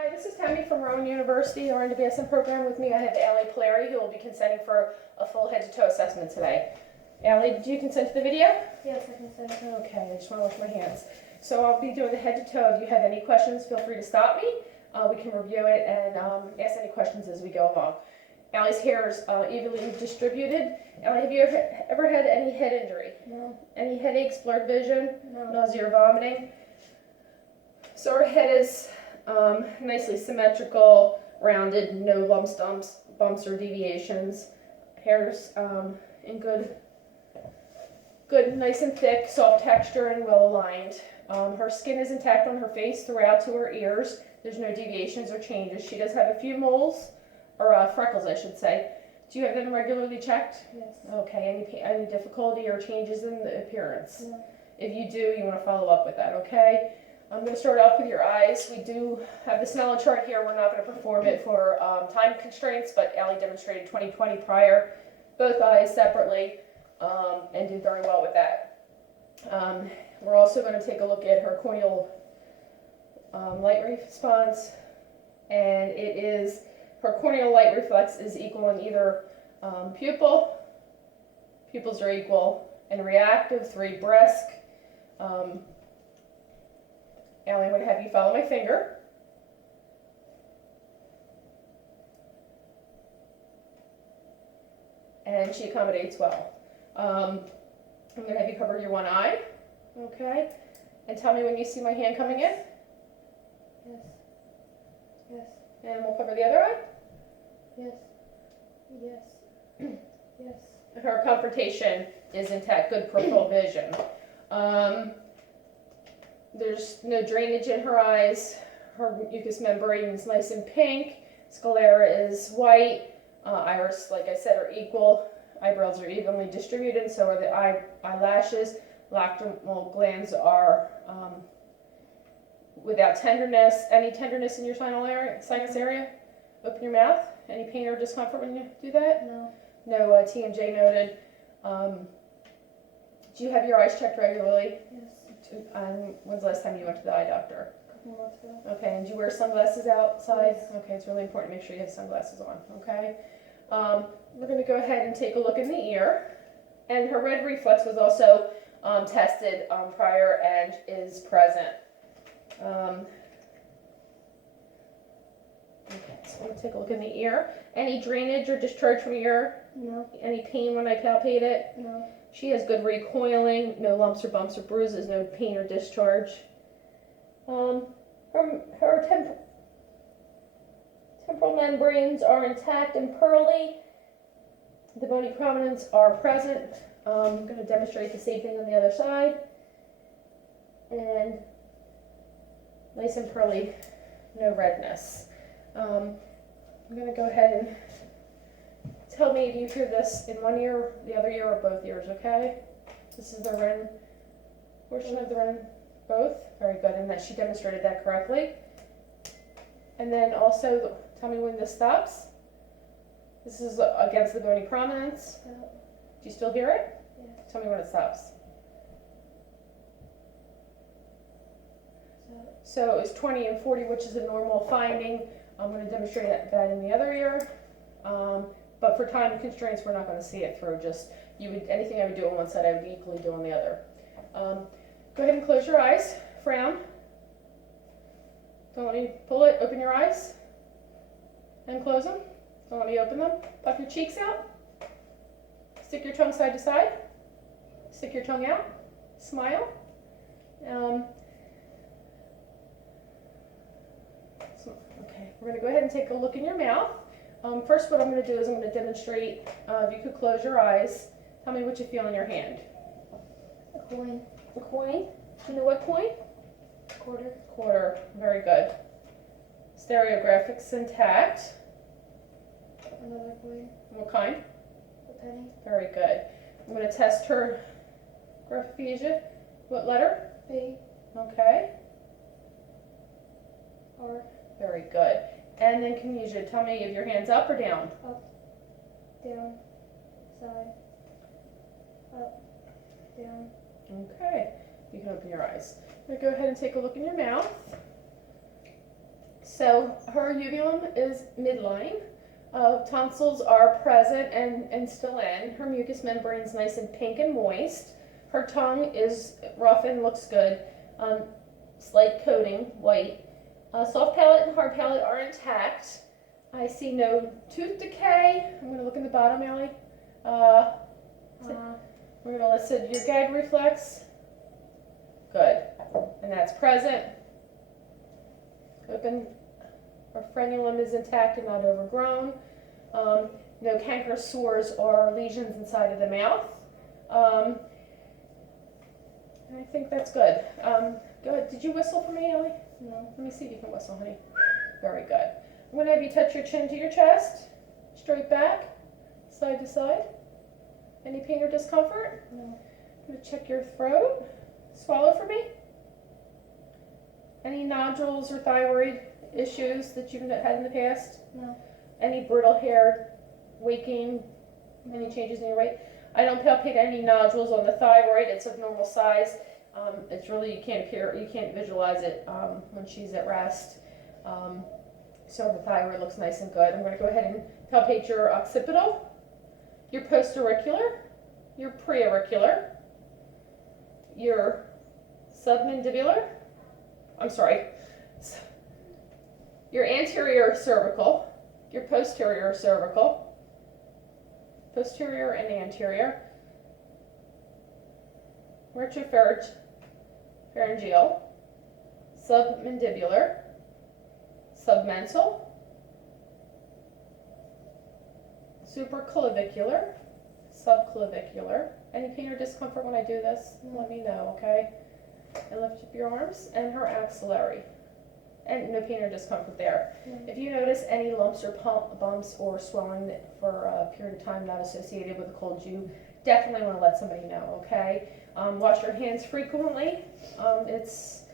Hi, this is Tammy from Rowan University, our HeadToToeAssessment program. With me I have Allie Polari, who will be consenting for a full head-to-toe assessment today. Allie, did you consent to the video? Yes, I consent. Okay, I just want to wash my hands. So I'll be doing the head-to-toe. If you have any questions, feel free to stop me. We can review it and ask any questions as we go along. Allie's hair is evenly distributed. Allie, have you ever had any head injury? No. Any headaches, blurred vision, No. nausea or vomiting? So her head is nicely symmetrical, rounded, no lumps, bumps, or deviations. Hair's in good, nice and thick, soft texture, and well aligned. Her skin is intact on her face throughout to her ears. There's no deviations or changes. She does have a few moles, or freckles, I should say. Do you have them regularly checked? Yes. Okay. Any difficulty or changes in the appearance? No. If you do, you want to follow up with that. Okay. I'm going to start off with your eyes. We do have the Snellen chart here. We're not going to perform it for time constraints, but Allie demonstrated 20/20 prior, both eyes separately, and did very well with that. We're also going to take a look at her corneal light response, and it is her corneal light reflex is equal in either pupil. Pupils are equal and reactive, 3 brisk. Allie, I'm going to have you follow my finger. And she accommodates well. I'm going to have you cover your one eye. Okay. And tell me when you see my hand coming in. Yes. Yes. And we'll cover the other eye. Yes. Yes. Yes. Her confrontation is intact, good peripheral vision. There's no drainage in her eyes. Her mucous membrane is nice and pink. Sclera is white. Iris, like I said, are equal. Eyebrows are evenly distributed, and so are the eyelashes. Lacrimal glands are without tenderness. Any tenderness in your sinus area? Open your mouth. Any pain or discomfort when you do that? No. No TMJ noted. Do you have your eyes checked regularly? Yes. When's the last time you went to the eye doctor? A couple months ago. Okay, and do you wear sunglasses outside? Yes. Okay, it's really important to make sure you have sunglasses on, okay? We're going to go ahead and take a look in the ear. And her red reflex was also tested prior and is present. Okay, so we'll take a look in the ear. Any drainage or discharge from the ear? No. Any pain when I palpate it? No. She has good recoiling, no lumps or bumps or bruises, no pain or discharge. Her temporal membranes are intact and pearly. The bony prominence are present. I'm going to demonstrate the same thing on the other side. And nice and pearly, no redness. I'm going to go ahead and tell me if you hear this in one ear, the other ear, or both ears, okay? This is the Ren portion of the Ren, both. Very good, and that she demonstrated that correctly. And then also, tell me when this stops. This is against the bony prominence. No. Do you still hear it? Yes. Tell me when it stops. So it was 20 and 40, which is a normal finding. I'm going to demonstrate that in the other ear. But for time constraints, we're not going to see it through. Just anything I would do on one side, I would equally do on the other. Go ahead and close your eyes. Frown. Don't let me pull it. Open your eyes. And close them. Don't let me open them. Puff your cheeks out. Stick your tongue side to side. Stick your tongue out. Smile. Okay, we're going to go ahead and take a look in your mouth. First, what I'm going to do is I'm going to demonstrate, if you could close your eyes, tell me what you feel in your hand. A coin. A coin? Do you know what coin? Quarter. Quarter. Very good. Stereographics intact. Another coin. What kind? A penny. Very good. I'm going to test her graphaphasia. What letter? B. Okay. R. Very good. And then can you tell me if your hand's up or down? Up. Down. Side. Up. Down. Okay. You can open your eyes. I'm going to go ahead and take a look in your mouth. So her uvulum is midline. Tonsils are present and still in. Her mucous membrane is nice and pink and moist. Her tongue is rough and looks good. Slight coating, white. Soft palate and hard palate are intact. I see no tooth decay. I'm going to look in the bottom, Allie. We're going to elicit your gag reflex. Good. And that's present. Open. Her frenulum is intact and not overgrown. No cankerous sores or lesions inside of the mouth. I think that's good. Go ahead. Did you whistle for me, Ellie? No. Let me see if you can whistle, honey. Very good. I'm going to have you touch your chin to your chest. Straight back. Side to side. Any pain or discomfort? No. I'm going to check your throat. Swallow for me. Any nodules or thyroid issues that you've had in the past? No. Any brittle hair, waking, any changes in your weight? I don't palpate any nodules on the thyroid. It's of normal size. It's really, you can't visualize it when she's at rest. So the thyroid looks nice and good. I'm going to go ahead and palpate your occipital, your postauricular, your preauricular, your submandibular, your anterior cervical, your posterior cervical, posterior and anterior, retropharyngeal, submandibular, submental, supraclavicular, subclavicular. Any pain or discomfort when I do this? Let me know, okay? And lift up your arms and her axillary. And no pain or discomfort there. If you notice any lumps or bumps or swelling for a period of time not associated with a cold, you definitely want to let somebody know, okay? Wash your hands frequently. It's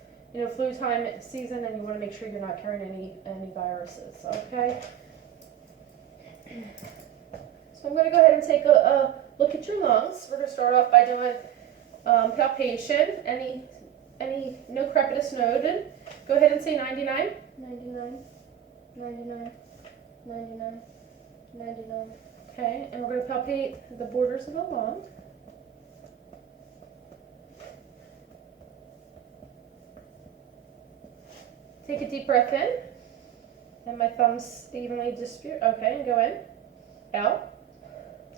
flu time season, and you want to make sure you're not carrying any viruses, okay? So I'm going to go ahead and take a look at your lungs. We're going to start off by doing palpation. No crepitus noted. Go ahead and say 99. 99. 99. 99. 99. Okay, and we're going to palpate the borders of the lung. Take a deep breath in. And my thumbs evenly distribute. Okay, and go in. Out.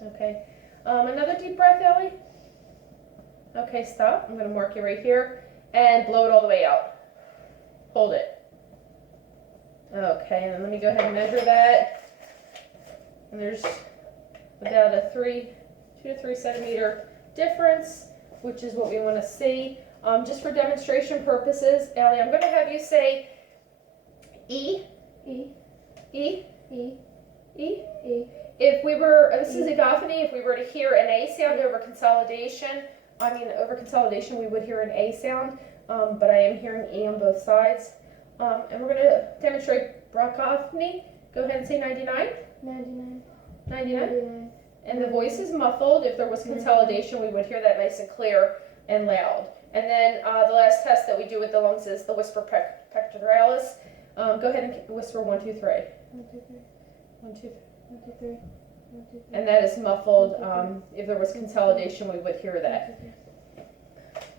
Okay. Another deep breath, Ellie. Okay, stop. I'm going to mark you right here. And blow it all the way out. Hold it. Okay, and then let me go ahead and measure that. And there's about a 2 to 3 centimeter difference, which is what we want to see. Just for demonstration purposes, Ellie, I'm going to have you say E, E, E, E, E. E. If we were, this is egophony, if we were to hear an A sound over consolidation, we would hear an A sound, but I am hearing E on both sides. And we're going to demonstrate bronchophony. Go ahead and say 99. 99. 99. And the voice is muffled. If there was consolidation, we would hear that nice and clear and loud. And then the last test that we do with the lungs is the whisper pectoralis. Go ahead and whisper 1, 2, 3. 1, 2, 3. 1, 2, 3. 1, 2, 3. 1, 2, 3. And that is muffled. If there was consolidation, we would hear that.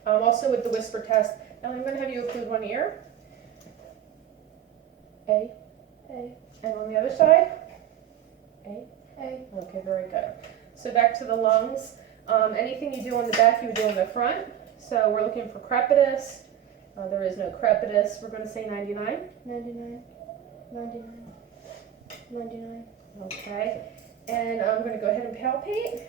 Also with the whisper test, now I'm going to have you occlude one ear. A. A. And on the other side? A. A. Okay, very good. So back to the lungs. Anything you do on the back, you would do on the front. So we're looking for crepitus. There is no crepitus. We're going to say 99. 99. 99. 99. Okay. And I'm going to go ahead and palpate.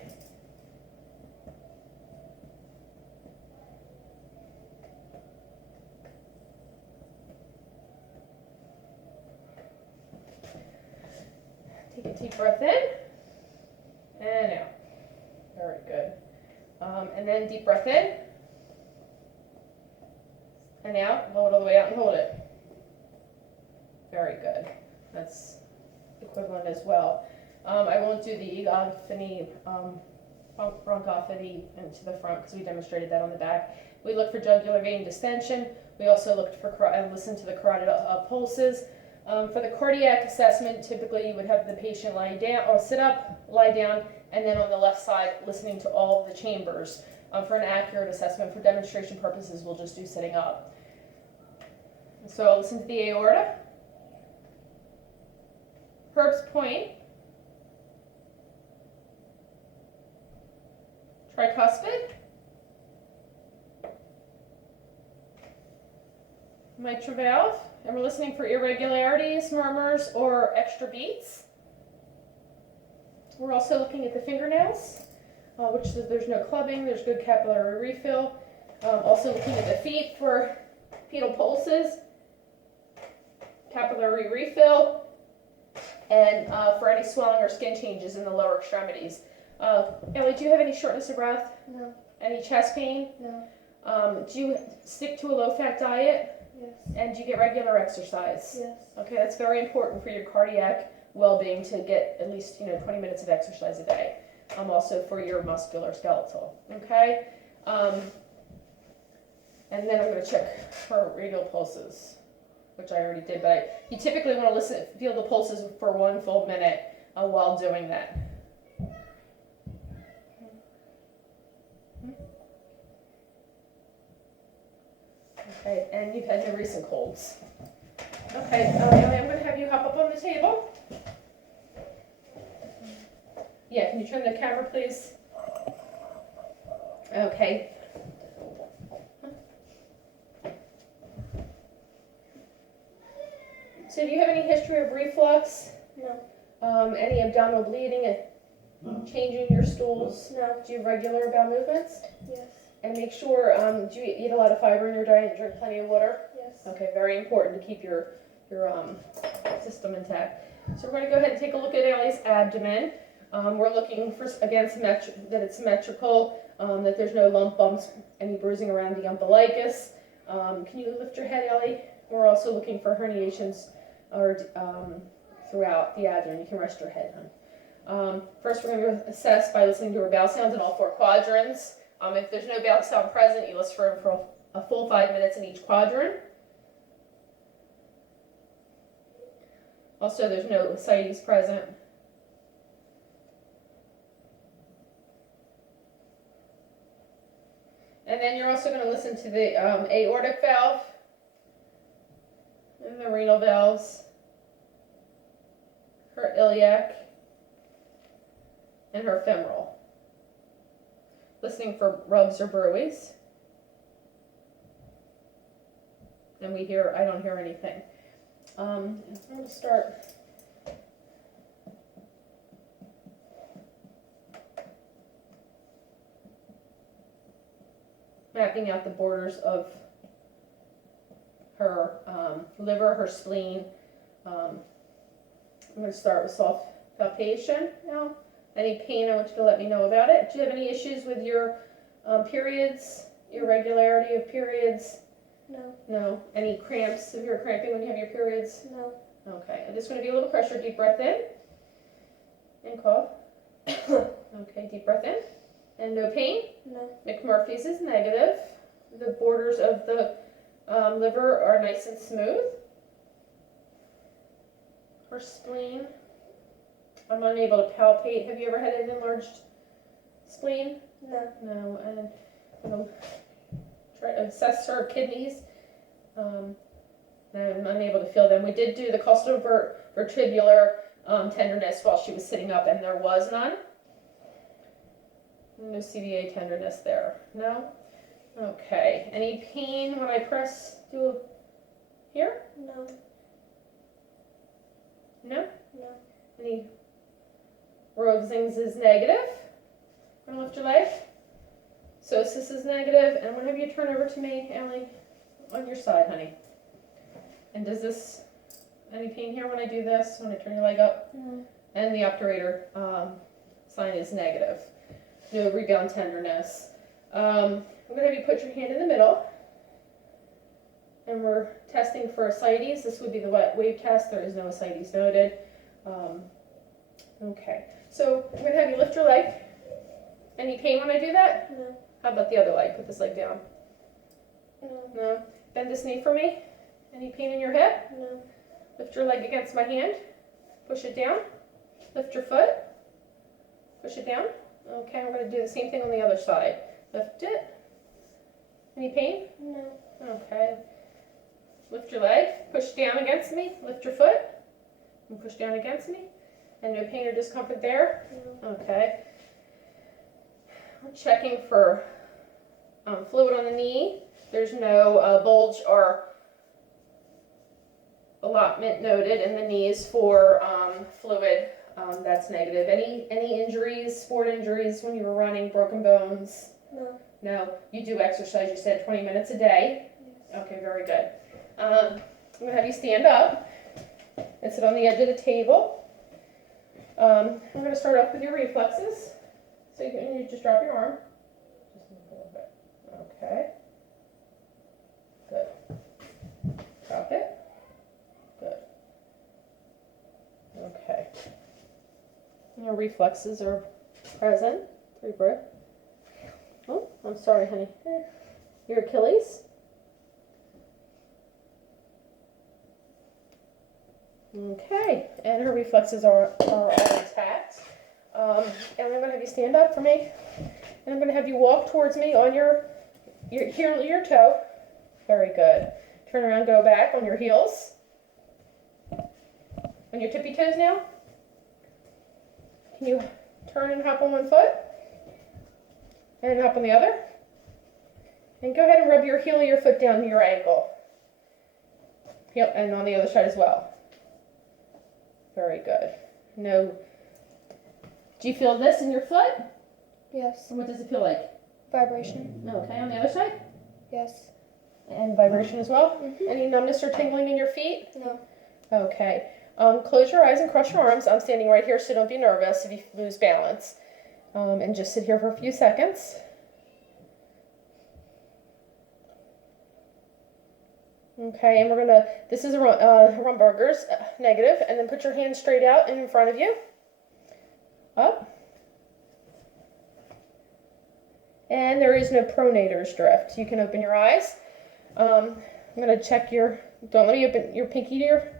Take a deep breath in and out. Very good. And then deep breath in and out. Blow it all the way out and hold it. Very good. That's equivalent as well. I won't do the egophony, bronchophony into the front because we demonstrated that on the back. We look for jugular vein distension. We also looked for and listened to the carotid pulses. For the cardiac assessment, typically you would have the patient lie down or sit up, lie down, and then on the left side listening to all of the chambers. For an accurate assessment, for demonstration purposes, we'll just do sitting up. So I'll listen to the aorta, Herb's point, tricuspid, mitral valve, and we're listening for irregularities, murmurs, or extra beats. We're also looking at the fingernails, which there's no clubbing, there's good capillary refill. Also looking at the feet for pedal pulses, capillary refill, and for any swelling or skin changes in the lower extremities. Ellie, do you have any shortness of breath? No. Any chest pain? No. Do you stick to a low-fat diet? Yes. And do you get regular exercise? Yes. Okay, that's very important for your cardiac well-being to get at least 20 minutes of exercise a day. Also for your muscular skeletal. Okay, and then I'm going to check for radial pulses, which I already did. But you typically want to feel the pulses for 1 full minute while doing that. Okay, and you've had no recent colds. Okay, Ellie, I'm going to have you hop up on the table. Yeah, can you turn the camera, please? Okay. So do you have any history of reflux? No. Any abdominal bleeding, change in your stools? No. Do you have regular bowel movements? Yes. And make sure, do you eat a lot of fiber in your diet and drink plenty of water? Yes. Okay, very important to keep your system intact. So we're going to go ahead and take a look at Ellie's abdomen. We're looking for, again, that it's symmetrical, that there's no lump bumps, any bruising around the umbilicus. Can you lift your head, Ellie? We're also looking for herniations or throughout the abdomen. You can rest your head, hon. First, we're going to assess by listening to her bowel sounds in all 4 quadrants. If there's no bowel sound present, you listen for a full 5 minutes in each quadrant. Also, there's no ascites present. And then you're also going to listen to the aortic valve and the renal valves, her iliac, and her femoral. Listening for rubs or bruits. And I don't hear anything. I'm going to start. Mapping out the borders of her liver, her spleen. I'm going to start with soft palpation now. Any pain, I want you to let me know about it. Do you have any issues with your periods, irregularity of periods? No. No. Any cramps, severe cramping when you have your periods? No. Okay, and there's going to be a little pressure. Deep breath in and cough. Okay, deep breath in. And no pain? No. McMurphy's is negative. The borders of the liver are nice and smooth. Her spleen, I'm unable to palpate. Have you ever had an enlarged spleen? No. No. And I'm going to try to assess her kidneys. I'm unable to feel them. We did do the costal vertebral tenderness while she was sitting up, and there was none. No CVA tenderness there. No? Okay. Any pain when I press here? No. No? No. Any Rosings is negative. I'm gonna lift your leg. Psoas is negative, and I'm gonna have you turn over to me, Ellie, on your side, honey. And does this, any pain here when I do this, when I turn your leg up? No. And the obturator sign is negative. No rebound tenderness. I'm going to have you put your hand in the middle. And we're testing for ascites. This would be the wet wave test. There is no ascites noted. Okay. So I'm going to have you lift your leg. Any pain when I do that? No. How about the other leg? Put this leg down. No. No. Bend this knee for me. Any pain in your hip? No. Lift your leg against my hand. Push it down. Lift your foot. Push it down. Okay, we're going to do the same thing on the other side. Lift it. Any pain? No. Okay. Lift your leg. Push down against me. Lift your foot. And push down against me. And no pain or discomfort there? No. Okay. I'm checking for fluid on the knee. There's no bulge or allotment noted in the knees for fluid. That's negative. Any injuries, sport injuries when you were running, broken bones? No. No. You do exercise, you said 20 minutes a day? Yes. Okay, very good. I'm going to have you stand up and sit on the edge of the table. I'm going to start off with your reflexes. So you just drop your arm. Just move a little bit. Okay. Good. Drop it. Good. Okay. Your reflexes are present. Deep breath. Oh, I'm sorry, honey. Your Achilles. Okay, and her reflexes are all intact. And I'm going to have you stand up for me. And I'm going to have you walk towards me on your toe. Very good. Turn around, go back on your heels. On your tippy toes now. Can you turn and hop on one foot? And hop on the other? And go ahead and rub your heel of your foot down to your ankle. Heel, and on the other side as well. Very good. No. Do you feel this in your foot? Yes. And what does it feel like? Vibration. Okay, on the other side? Yes. And vibration as well? Mm-hmm. Any numbness or tingling in your feet? No. Okay. Close your eyes and cross your arms. I'm standing right here, so don't be nervous if you lose balance. And just sit here for a few seconds. Okay, and we're gonna, this is Rumberger's, negative, and then put your hands straight out and in front of you. Up. And there is no pronator's drift. You can open your eyes. I'm gonna check your, don't let me open your pinky to your,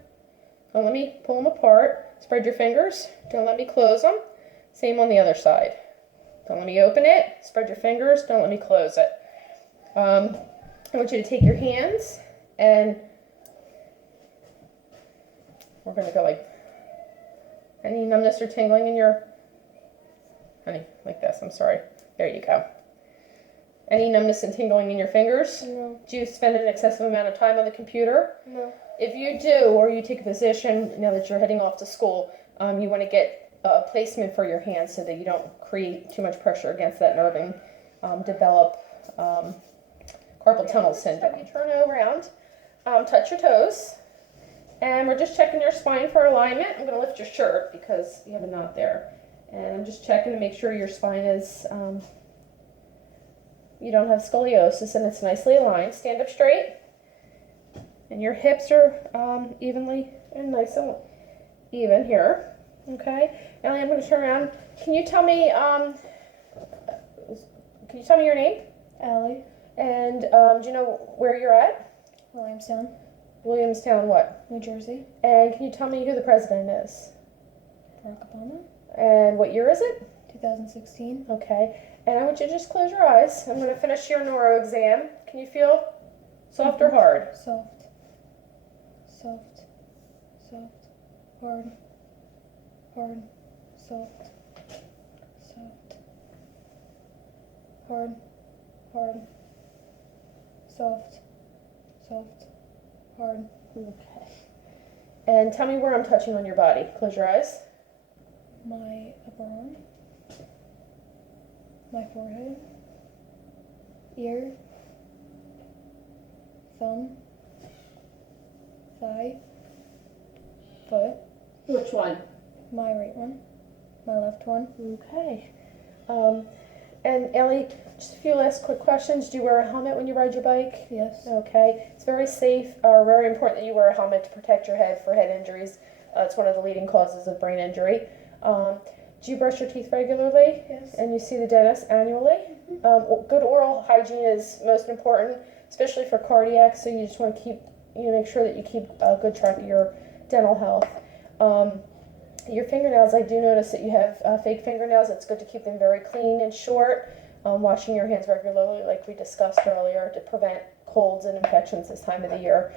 don't let me pull them apart. Spread your fingers. Don't let me close them. Same on the other side. Don't let me open it. Spread your fingers. Don't let me close it. I want you to take your hands and we're going to go like, any numbness or tingling in your, honey, like this, I'm sorry. There you go. Any numbness and tingling in your fingers? No. Do you spend an excessive amount of time on the computer? No. If you do, or you take a position, now that you're heading off to school, you want to get a placement for your hands so that you don't create too much pressure against that nerve and develop carpal tunnel syndrome. Have you turn around, touch your toes, and we're just checking your spine for alignment. I'm going to lift your shirt because you have a knot there. And I'm just checking to make sure your spine is, you don't have scoliosis and it's nicely aligned. Stand up straight. And your hips are evenly and nice and even here. Okay. Ellie, I'm going to turn around. Can you tell me your name? Allie. And do you know where you're at? Williamstown. Williamstown what? New Jersey. And can you tell me who the president is? Barack Obama. And what year is it? 2016. Okay. And I want you to just close your eyes. I'm going to finish your neuro exam. Can you feel soft or hard? Soft. Soft. Soft. Hard. Hard. Soft. Soft. Hard. Hard. Soft. Soft. Hard. Okay. And tell me where I'm touching on your body. Close your eyes. My upper arm. My forehead. Ear. Thumb. Thigh. Foot. Which one? My right one. My left one. Okay. And Ellie, just a few last quick questions. Do you wear a helmet when you ride your bike? Yes. Okay. It's very safe, or very important that you wear a helmet to protect your head for head injuries. It's one of the leading causes of brain injury. Do you brush your teeth regularly? Yes. And you see the dentist annually? Good oral hygiene is most important, especially for cardiac. So you just want to keep, make sure that you keep a good track of your dental health. Your fingernails, I do notice that you have fake fingernails. It's good to keep them very clean and short. Washing your hands regularly, like we discussed earlier, to prevent colds and infections this time of the year.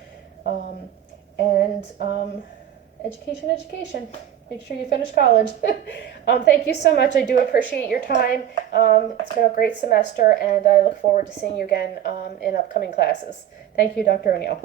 Education, education. Make sure you finish college. Thank you so much. I do appreciate your time. It's been a great semester, and I look forward to seeing you again in upcoming classes. Thank you, Dr. O'Neill.